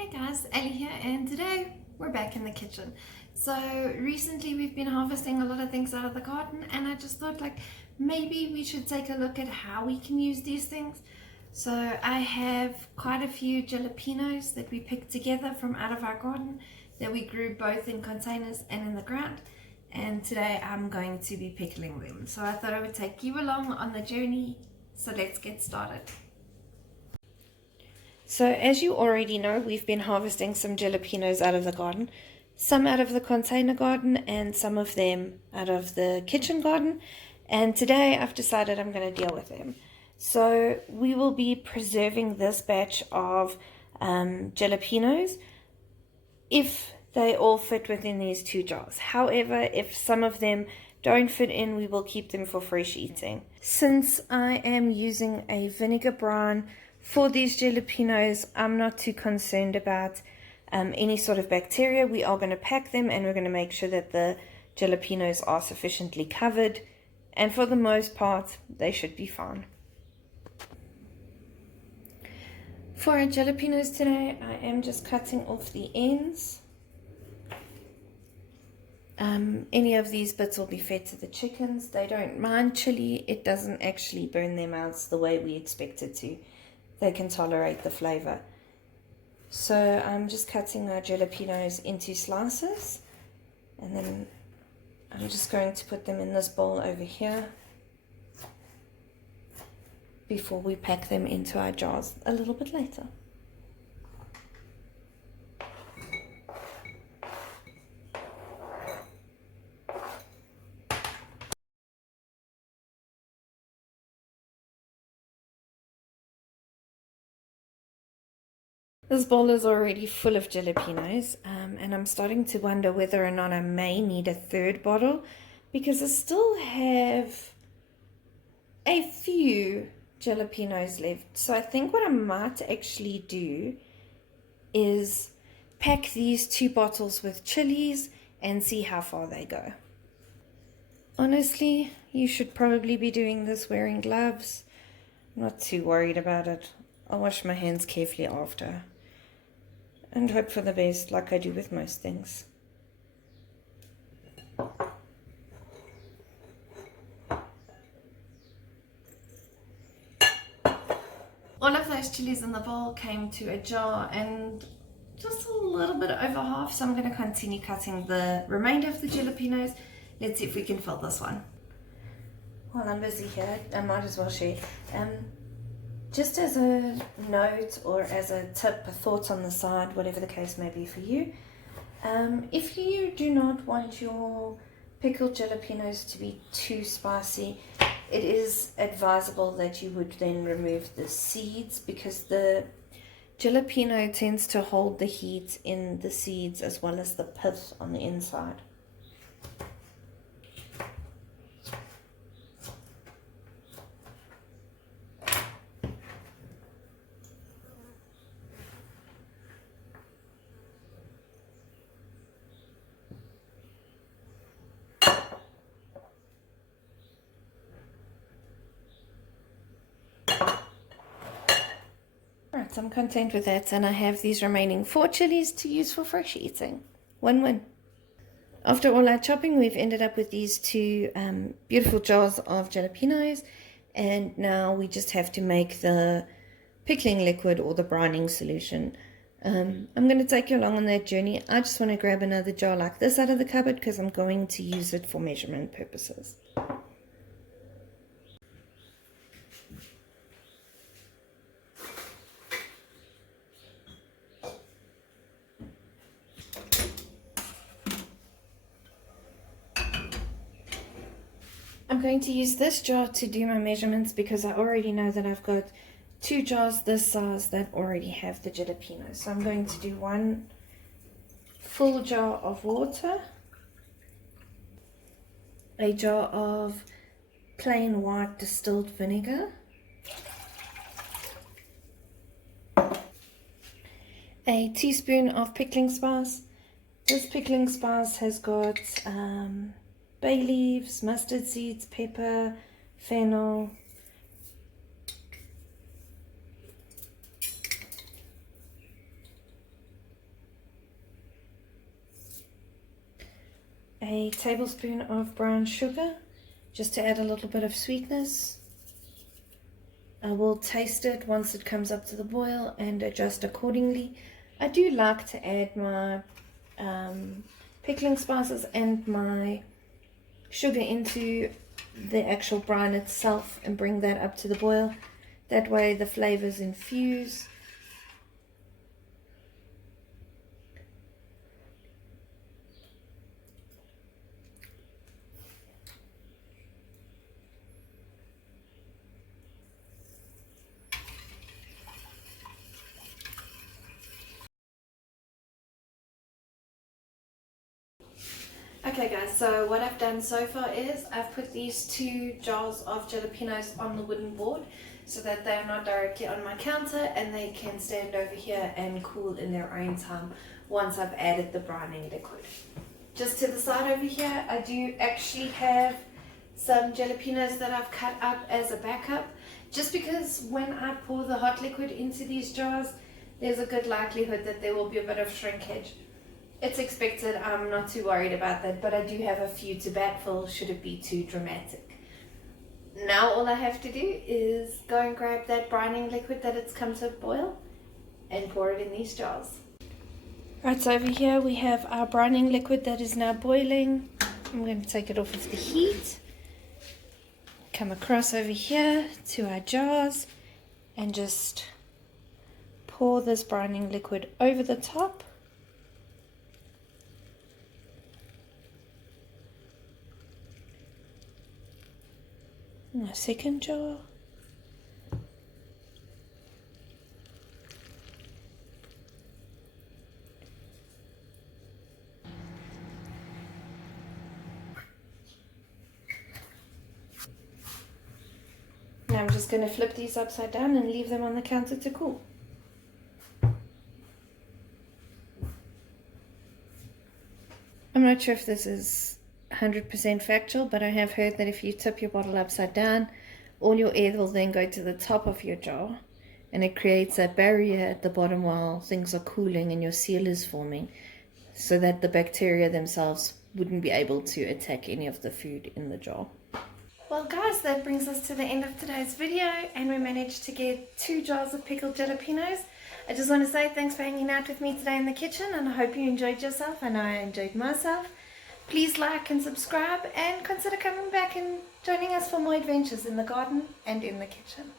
Hey guys, Ellie here, and today we're back in the kitchen. So recently we've been harvesting a lot of things out of the garden, and I just thought maybe we should take a look at how we can use these things. So I have quite a few jalapenos that we picked together from out of our garden that we grew both in containers and in the ground. And today I'm going to be pickling them. So I thought I would take you along on the journey. So let's get started. So as you already know, we've been harvesting some jalapenos out of the garden, some out of the container garden and some of them out of the kitchen garden. And today I've decided I'm going to deal with them. So we will be preserving this batch of jalapenos if they all fit within these two jars. However, if some of them don't fit in, we will keep them for fresh eating. Since I am using a vinegar brine for these jalapenos, I'm not too concerned about any sort of bacteria. We are going to pack them and we're going to make sure that the jalapenos are sufficiently covered, and for the most part they should be fine. For our jalapenos today, I am just cutting off the ends. Any of these bits will be fed to the chickens. They don't mind chili. It doesn't actually burn their mouths the way we expect it to. They can tolerate the flavor. So I'm just cutting our jalapenos into slices, and then I'm just going to put them in this bowl over here before we pack them into our jars a little bit later. This bowl is already full of jalapenos, and I'm starting to wonder whether or not I may need a third bottle, because I still have a few jalapenos left. So I think what I might actually do is pack these 2 bottles with chilies and see how far they go. Honestly, you should probably be doing this wearing gloves. I'm not too worried about it. I'll wash my hands carefully after and hope for the best, like I do with most things. All of those chilies in the bowl came to a jar, and just a little bit over half, so I'm going to continue cutting the remainder of the jalapenos. Let's see if we can fill this one. While I'm busy here, I might as well share. Just as a note or as a tip, a thought on the side, whatever the case may be for you, if you do not want your pickled jalapenos to be too spicy, it is advisable that you would then remove the seeds, because the jalapeno tends to hold the heat in the seeds as well as the pith on the inside. Right, so I'm content with that, and I have these remaining 4 chilies to use for fresh eating. Win-win. After all our chopping, we've ended up with these 2 beautiful jars of jalapenos, and now we just have to make the pickling liquid or the brining solution. I'm going to take you along on that journey. I just want to grab another jar like this out of the cupboard because I'm going to use it for measurement purposes. I'm going to use this jar to do my measurements because I already know that I've got 2 jars this size that already have the jalapenos. So I'm going to do 1 full jar of water, a jar of plain white distilled vinegar, a teaspoon of pickling spice. This pickling spice has got bay leaves, mustard seeds, pepper, fennel, a tablespoon of brown sugar just to add a little bit of sweetness. I will taste it once it comes up to the boil and adjust accordingly. I do like to add my pickling spices and my sugar into the actual brine itself and bring that up to the boil. That way the flavors infuse. Okay guys, so what I've done so far is I've put these 2 jars of jalapenos on the wooden board so that they're not directly on my counter and they can stand over here and cool in their own time once I've added the brining liquid. Just to the side over here, I do actually have some jalapenos that I've cut up as a backup, just because when I pour the hot liquid into these jars, there's a good likelihood that there will be a bit of shrinkage. It's expected, I'm not too worried about that, but I do have a few to backfill should it be too dramatic. Now all I have to do is go and grab that brining liquid that it's come to boil and pour it in these jars. Right, so over here we have our brining liquid that is now boiling. I'm going to take it off of the heat. Come across over here to our jars and just pour this brining liquid over the top. And a second jar. Now I'm just going to flip these upside down and leave them on the counter to cool. I'm not sure if this is 100% factual, but I have heard that if you tip your bottle upside down, all your air will then go to the top of your jar and it creates a barrier at the bottom while things are cooling and your seal is forming, so that the bacteria themselves wouldn't be able to attack any of the food in the jar. Well guys, that brings us to the end of today's video, and we managed to get 2 jars of pickled jalapenos. I just want to say thanks for hanging out with me today in the kitchen, and I hope you enjoyed yourself. I know I enjoyed myself. Please like and subscribe and consider coming back and joining us for more adventures in the garden and in the kitchen.